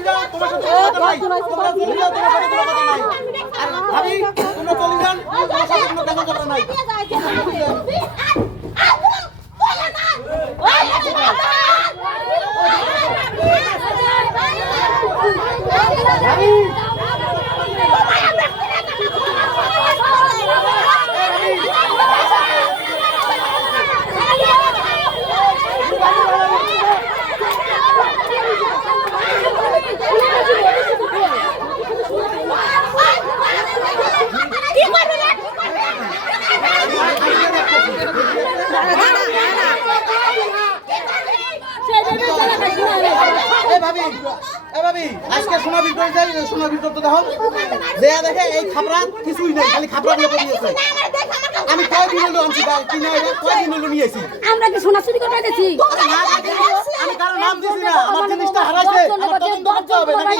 চলে যাও, তোমার সাথে কোনো কথা নাই। তোমরা চলে যাও, তোমার সাথে কোনো কথা নাই। আর ভাবি তোমরা চলে যান, তোমার সাথে কোনো দেখা কথা নাই। আজকে সোনা বিক্রি যাই, সোনা বিক্রি করতে দেখো যে দেখে এই খাবরা কিছুই নেই, খালি খাবরা গুলো নিয়েছে। আমি কয়দিন হলো আনছি, কিনা কয়দিন হলো নিয়েছি। আমরা কি সোনা চুরি করে গেছি? আমি কারো নাম দিছি না, আমার জিনিসটা হারাইছে, আমার তদন্ত করতে হবে নাকি?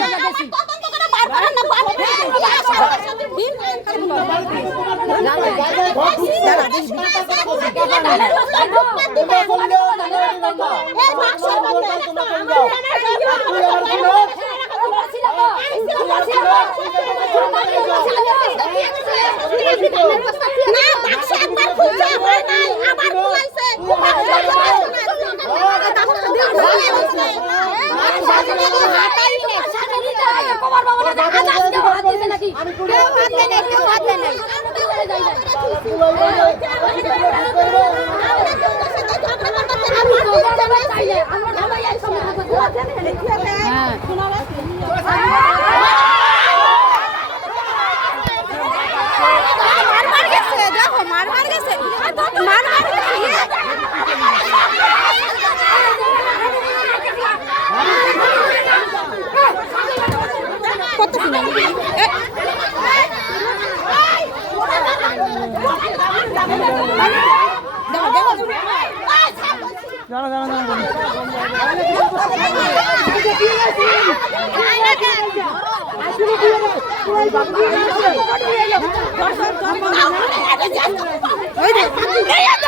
Oye,